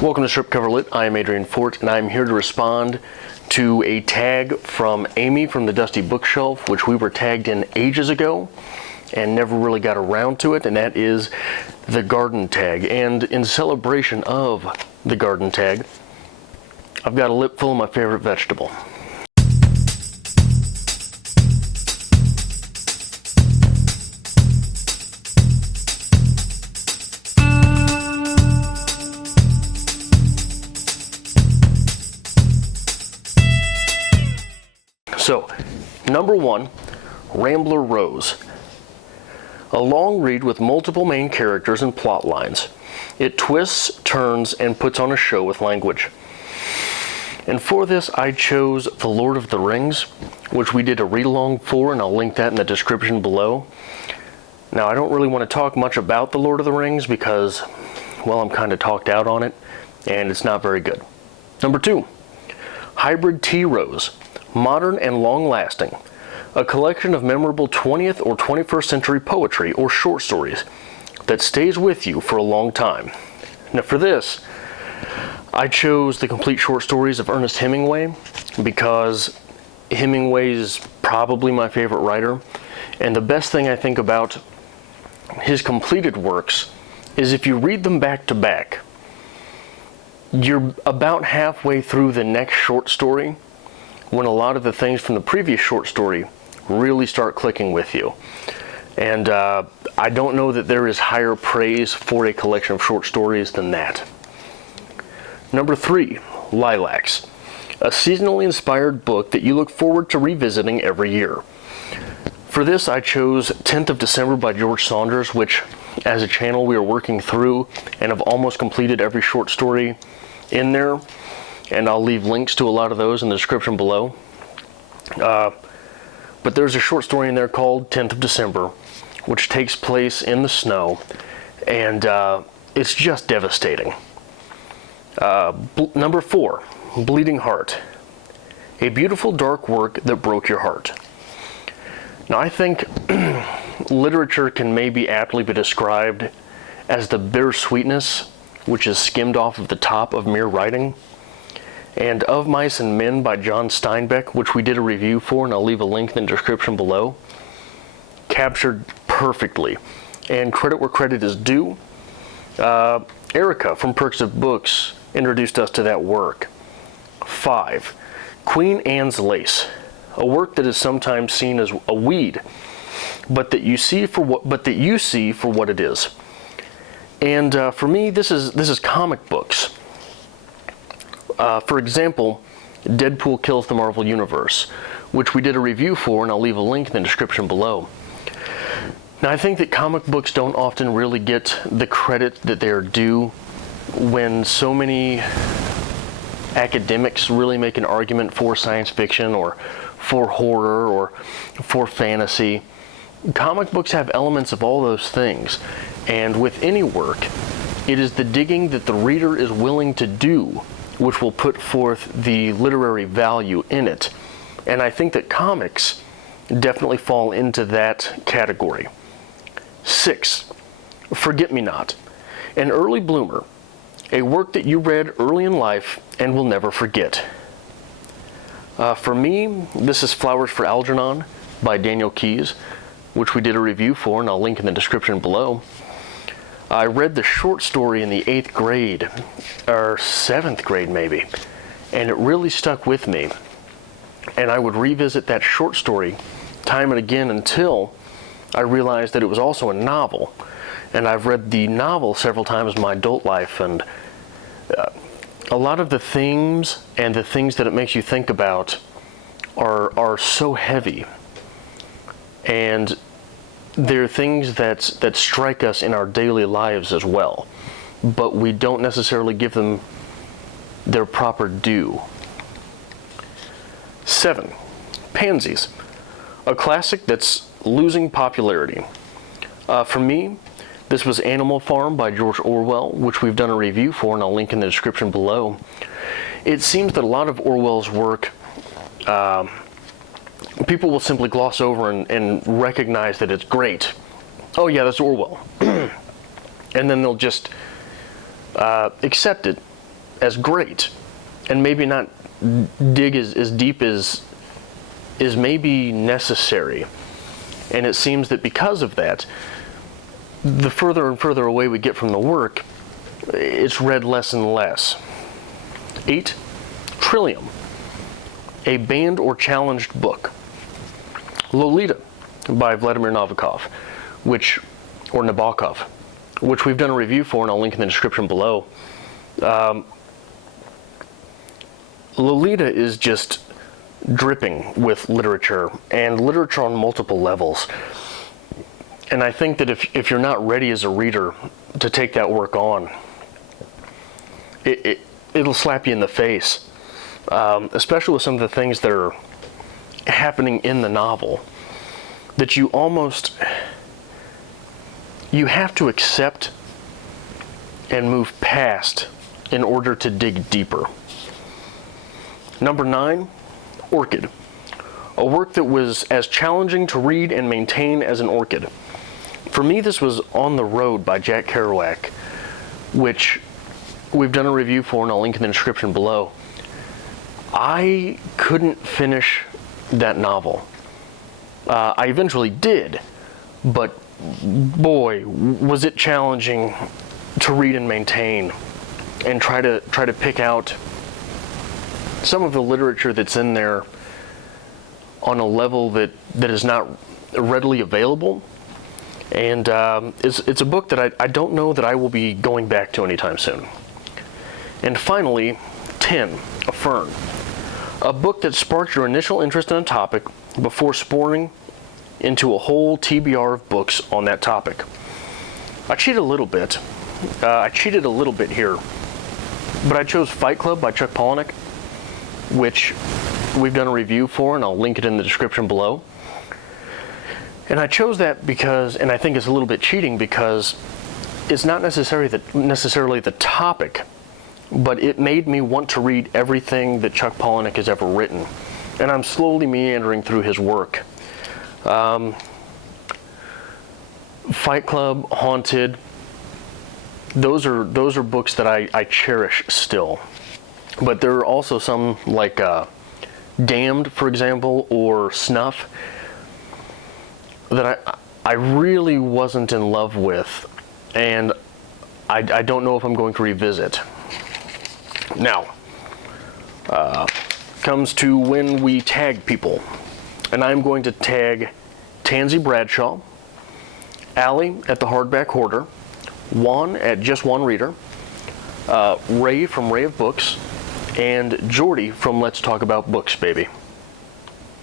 Welcome to Strip Cover Lit. I am Adrian Fort, and I'm here to respond to a tag from Amy from the Dusty Bookshelf, which we were tagged in ages ago and never really got around to it, and that is the garden tag. And in celebration of the garden tag, I've got a lip full of my favorite vegetable. So, number 1, Rambler Rose. A long read with multiple main characters and plot lines. It twists, turns, and puts on a show with language. And for this, I chose The Lord of the Rings, which we did a read-along for, and I'll link that in the description below. Now, I don't really want to talk much about The Lord of the Rings because, well, I'm kind of talked out on it, and it's not very good. Number 2, Hybrid Tea Rose. Modern and long-lasting. A collection of memorable 20th or 21st century poetry or short stories that stays with you for a long time. Now for this, I chose the complete short stories of Ernest Hemingway because Hemingway is probably my favorite writer, and the best thing I think about his completed works is if you read them back to back, you're about halfway through the next short story when a lot of the things from the previous short story really start clicking with you. And I don't know that there is higher praise for a collection of short stories than that. Number 3, Lilacs. A seasonally inspired book that you look forward to revisiting every year. For this, I chose 10th of December by George Saunders, which as a channel we are working through and have almost completed every short story in there. And I'll leave links to a lot of those in the description below. But there's a short story in there called 10th of December, which takes place in the snow, and it's just devastating. Number 4, Bleeding Heart. A beautiful dark work that broke your heart. Now I think literature can maybe aptly be described as the bittersweetness which is skimmed off of the top of mere writing. And Of Mice and Men by John Steinbeck, which we did a review for, and I'll leave a link in the description below, captured perfectly. And credit where credit is due. Erika from Perks of Books introduced us to that work. 5, Queen Anne's Lace, a work that is sometimes seen as a weed, but that you see for what it is. And for me, this is comic books. For example, Deadpool Kills the Marvel Universe, which we did a review for, and I'll leave a link in the description below. Now, I think that comic books don't often really get the credit that they are due when so many academics really make an argument for science fiction or for horror or for fantasy. Comic books have elements of all those things, and with any work, it is the digging that the reader is willing to do which will put forth the literary value in it. And I think that comics definitely fall into that category. 6, Forget Me Not. An early bloomer. A work that you read early in life and will never forget. For me, this is Flowers for Algernon by Daniel Keyes, which we did a review for, and I'll link in the description below. I read the short story in the 8th grade, or 7th grade maybe, and it really stuck with me. And I would revisit that short story time and again until I realized that it was also a novel. And I've read the novel several times in my adult life, and a lot of the themes and the things that it makes you think about are so heavy. And they're things that strike us in our daily lives as well, but we don't necessarily give them their proper due. 7, Pansies. A classic that's losing popularity. For me, this was Animal Farm by George Orwell, which we've done a review for, and I'll link in the description below. It seems that a lot of Orwell's work people will simply gloss over and recognize that it's great. Oh yeah, that's Orwell. And then they'll just accept it as great, and maybe not dig as deep as is maybe necessary. And it seems that because of that, the further and further away we get from the work, it's read less and less. 8. Trillium, a banned or challenged book. Lolita by Vladimir Nabokov, Nabokov, which we've done a review for, and I'll link in the description below. Lolita is just dripping with literature, and literature on multiple levels. And I think that if you're not ready as a reader to take that work on, it'll slap you in the face, especially with some of the things that are happening in the novel that you have to accept and move past in order to dig deeper. Number 9, Orchid, a work that was as challenging to read and maintain as an orchid. For me, this was On the Road by Jack Kerouac, which we've done a review for, and I'll link in the description below. I couldn't finish that novel. I eventually did, but boy, was it challenging to read and maintain, and try to pick out some of the literature that's in there on a level that is not readily available. And it's a book that I don't know that I will be going back to anytime soon. And finally, 10, A Fern, a book that sparked your initial interest in a topic before spawning into a whole TBR of books on that topic. I cheated a little bit. Here, but I chose Fight Club by Chuck Palahniuk, which we've done a review for, and I'll link it in the description below. And I chose that because, and I think it's a little bit cheating, because it's not necessarily the topic, but it made me want to read everything that Chuck Palahniuk has ever written. And I'm slowly meandering through his work. Fight Club, Haunted, those are books that I cherish still. But there are also some like Damned, for example, or Snuff, that I really wasn't in love with, and I don't know if I'm going to revisit. Now, comes to when we tag people, and I'm going to tag Tansy Bradshaw, Allie at the Hardback Hoarder, Juan at Just One Reader, Ray from Ray of Books, and Jordie from Let's Talk About Books, Baby.